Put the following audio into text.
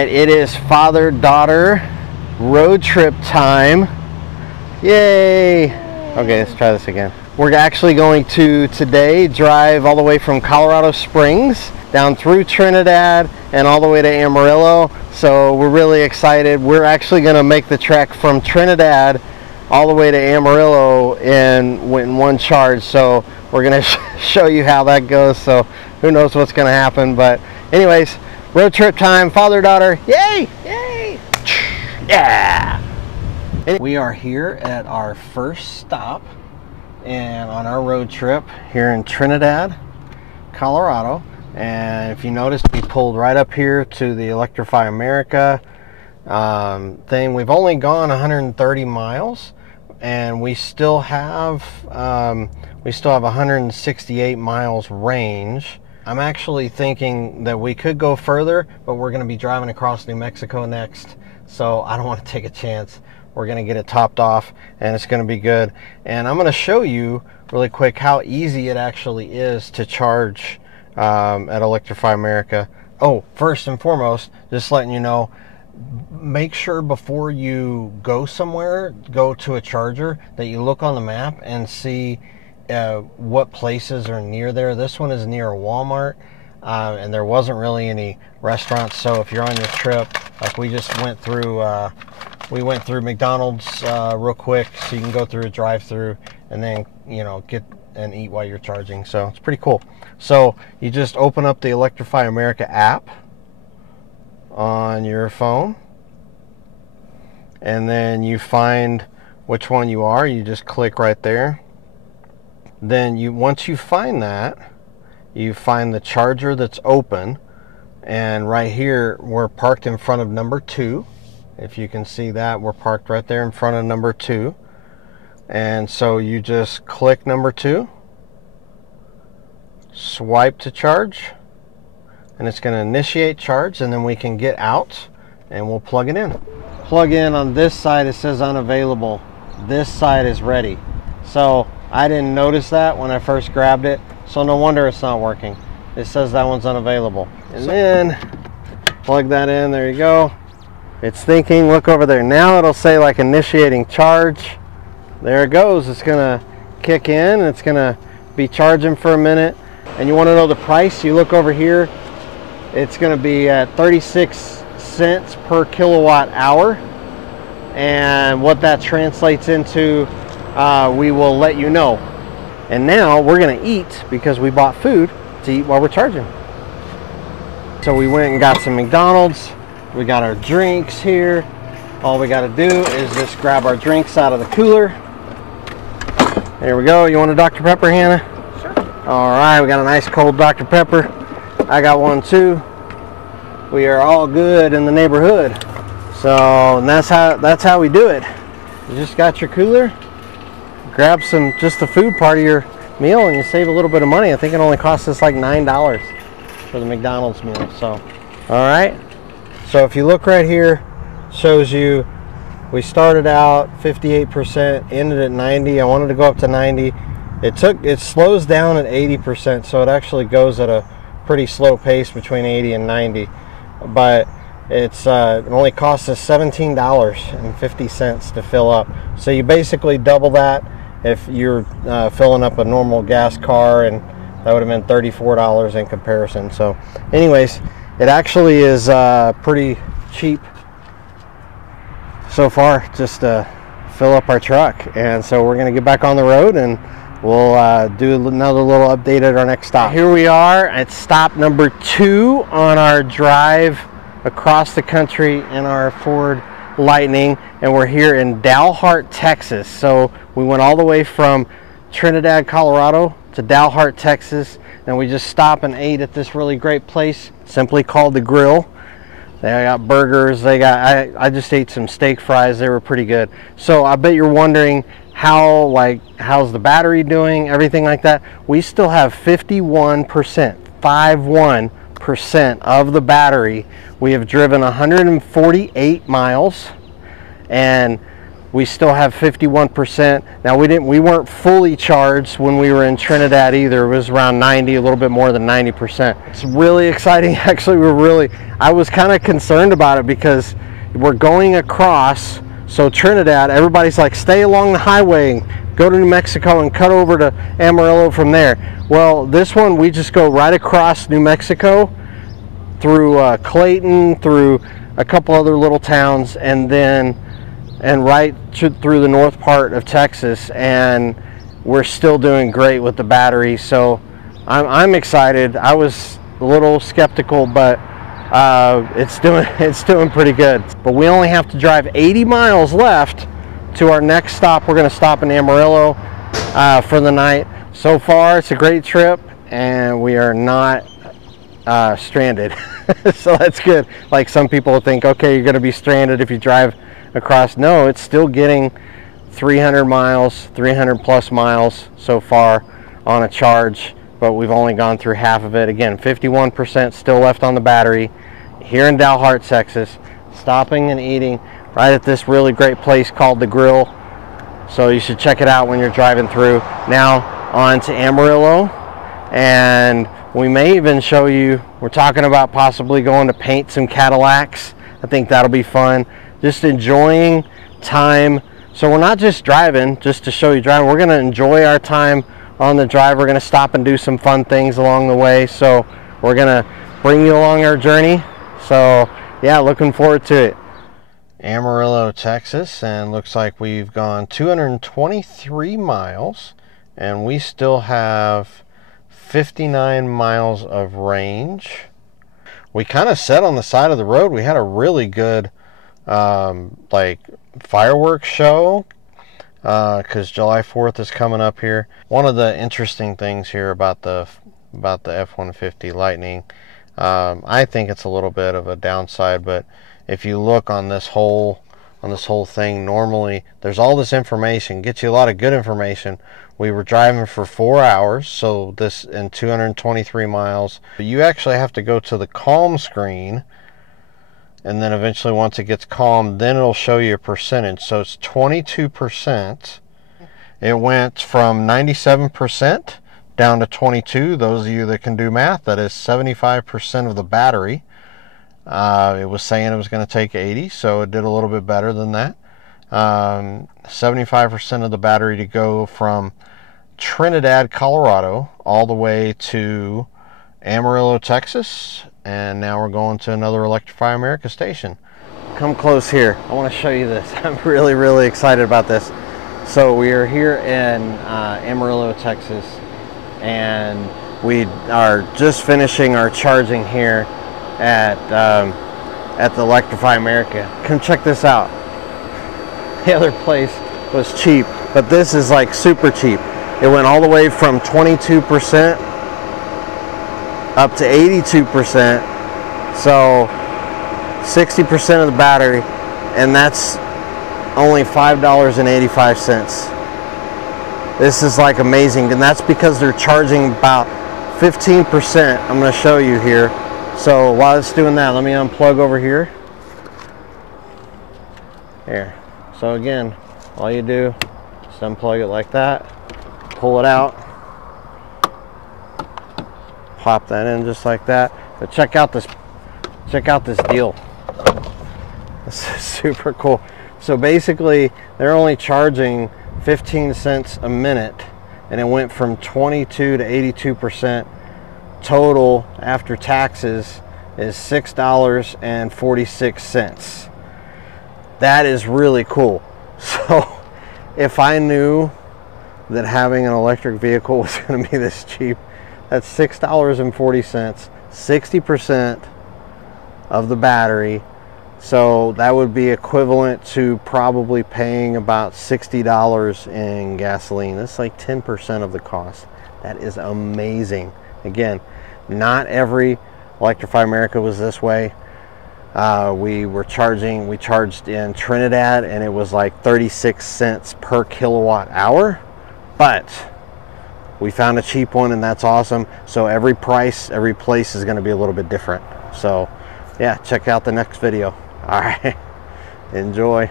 right, it is father-daughter road trip time. Yay! Okay, let's try this again. We're actually going to today drive all the way from Colorado Springs down through Trinidad and all the way to Amarillo. So we're really excited. We're actually going to make the trek from Trinidad all the way to Amarillo in one charge. So we're going to show you how that goes. So who knows what's going to happen. But anyways, road trip time, father-daughter. Yay! Yay! Yeah! We are here at our first stop and on our road trip here in Trinidad, Colorado. And if you notice, we pulled right up here to the Electrify America thing. We've only gone 130 miles and we still have 168 miles range. I'm actually thinking that we could go further, but we're going to be driving across New Mexico next, so I don't want to take a chance. We're going to get it topped off and it's going to be good. And I'm going to show you really quick how easy it actually is to charge at Electrify America. Oh, first and foremost, just letting you know, make sure before you go somewhere, go to a charger, that you look on the map and see what places are near there. This one is near a Walmart, and there wasn't really any restaurants. So if you're on your trip, like we just went through, we went through McDonald's real quick, so you can go through a drive-through and then, you know, get and eat while you're charging. So it's pretty cool. So you just open up the Electrify America app on your phone, and then you find which one you are. You just click right there. Then once you find that, you find the charger that's open, and right here we're parked in front of number 2. If you can see that, we're parked right there in front of number 2. And so you just click number 2, swipe to charge, and it's going to initiate charge, and then we can get out and we'll plug it in. Plug in on this side, it says unavailable. This side is ready. So I didn't notice that when I first grabbed it, so no wonder it's not working. It says that one's unavailable. And then plug that in, there you go. It's thinking, look over there. Now it'll say like initiating charge. There it goes. It's gonna kick in, it's gonna be charging for a minute. And you wanna know the price? You look over here, it's gonna be at 36 cents per kilowatt hour. And what that translates into, we will let you know. And now we're gonna eat, because we bought food to eat while we're charging. So we went and got some McDonald's. We got our drinks here. All we got to do is just grab our drinks out of the cooler. There we go. You want a Dr. Pepper, Hannah? Sure. All right, we got a nice cold Dr. Pepper. I got one too. We are all good in the neighborhood. So and that's how we do it. You just got your cooler, grab just the food part of your meal, and you save a little bit of money. I think it only costs us like $9 for the McDonald's meal. So, all right. So if you look right here, shows you we started out 58%, ended at 90. I wanted to go up to 90. It slows down at 80%, so it actually goes at a pretty slow pace between 80 and 90. But it only costs us $17.50 to fill up. So you basically double that if you're filling up a normal gas car, and that would have been $34 in comparison. So anyways, it actually is pretty cheap so far just to fill up our truck. And so we're going to get back on the road and we'll do another little update at our next stop. Here we are at stop number 2 on our drive across the country in our Ford Lightning, and we're here in Dalhart, Texas. So we went all the way from Trinidad, Colorado to Dalhart, Texas, and we just stopped and ate at this really great place simply called The Grill. They got burgers, I just ate some steak fries. They were pretty good. So I bet you're wondering how's the battery doing, everything like that. We still have 51% of the battery. We have driven 148 miles, and we still have 51%. Now we weren't fully charged when we were in Trinidad either. It was around 90, a little bit more than 90%. It's really exciting. Actually, I was kind of concerned about it because we're going across. So Trinidad, everybody's like, stay along the highway and go to New Mexico and cut over to Amarillo from there. Well, this one, we just go right across New Mexico through Clayton, through a couple other little towns, and right through the north part of Texas, and we're still doing great with the battery. So I'm excited. I was a little skeptical, but it's doing pretty good. But we only have to drive 80 miles left to our next stop. We're going to stop in Amarillo for the night. So far, it's a great trip, and we are not stranded. So that's good. Like some people think, okay, you're going to be stranded if you drive across. No, it's still getting 300 miles, 300 plus miles so far on a charge, but we've only gone through half of it. Again, 51% still left on the battery here in Dalhart, Texas. Stopping and eating right at this really great place called The Grill. So you should check it out when you're driving through. Now on to Amarillo, and we may even show you, we're talking about possibly going to paint some Cadillacs. I think that'll be fun. Just enjoying time. So we're not just driving just to show you driving. We're going to enjoy our time on the drive. We're going to stop and do some fun things along the way. So we're going to bring you along our journey. So yeah, looking forward to it. Amarillo, Texas, and looks like we've gone 223 miles, and we still have 59 miles of range. We kind of sat on the side of the road. We had a really good like fireworks show because July 4th is coming up here. One of the interesting things here about the F150 Lightning, I think it's a little bit of a downside, but if you look on this whole thing, normally there's all this information, gets you a lot of good information. We were driving for 4 hours, so this in 223 miles. You actually have to go to the calm screen, and then eventually once it gets calm, then it'll show you a percentage. So it's 22%. It went from 97% down to 22. Those of you that can do math, that is 75% of the battery. It was saying it was going to take 80, so it did a little bit better than that. 75% of the battery to go from Trinidad, Colorado, all the way to Amarillo, Texas, and now we're going to another Electrify America station. Come close here. I want to show you this. I'm really excited about this. So we are here in Amarillo, Texas, and we are just finishing our charging here at the Electrify America. Come check this out. The other place was cheap, but this is like super cheap. It went all the way from 22% up to 82%, so 60% of the battery, and that's only $5.85. This is like amazing, and that's because they're charging about 15%. I'm going to show you here. So while it's doing that, let me unplug over here. Here. So again, all you do is unplug it like that, pull it out, pop that in just like that. But check out this deal. This is super cool. So basically, they're only charging 15 cents a minute, and it went from 22 to 82%. Total after taxes is $6.46. That is really cool. So if I knew that having an electric vehicle was going to be this cheap, that's $6.40, 60% of the battery. So that would be equivalent to probably paying about $60 in gasoline. That's like 10% of the cost. That is amazing. Again, not every Electrify America was this way. We charged in Trinidad, and it was like 36 cents per kilowatt hour, but we found a cheap one, and that's awesome. So every place is going to be a little bit different. So yeah, check out the next video. All right, enjoy.